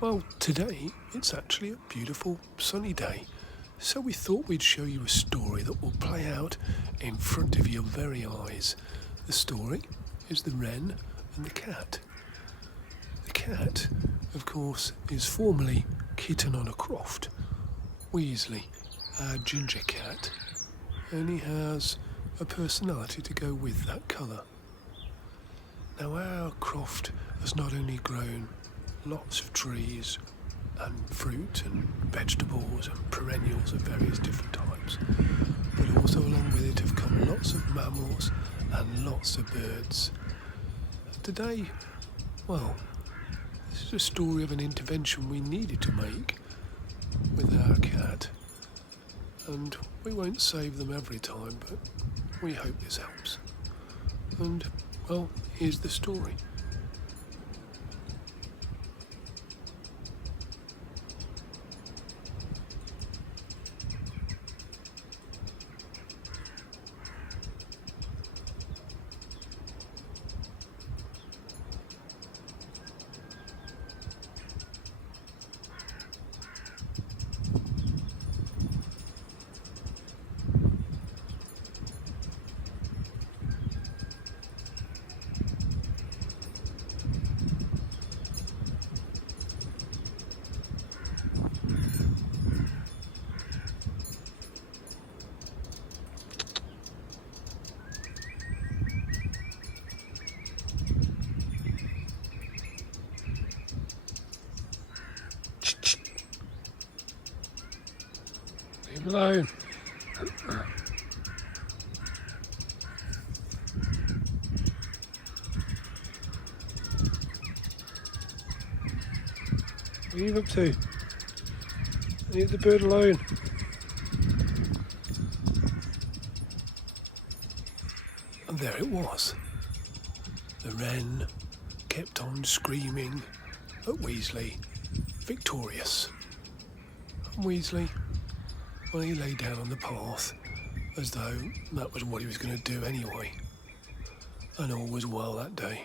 Well, today it's actually a beautiful sunny day, so we thought we'd show you a story that will play out in front of your very eyes. The story is The Wren and the Cat. The cat, of course, is formerly Kitten on a Croft. Weasley, our ginger cat, only has a personality to go with that colour. Now, our Croft has not only grown lots of trees and fruit and vegetables and perennials of various different types, but also along with it have come lots of mammals and lots of birds. Today, well, this is a story of an intervention we needed to make with our cat, and we won't save them every time, but we hope this helps. And, well, here's the story. Leave him alone. What are you up to? Leave the bird alone. And there it was. The wren kept on screaming at Weasley, victorious. And Weasley, well, he lay down on the path as though that was what he was going to do anyway. And all was well that day.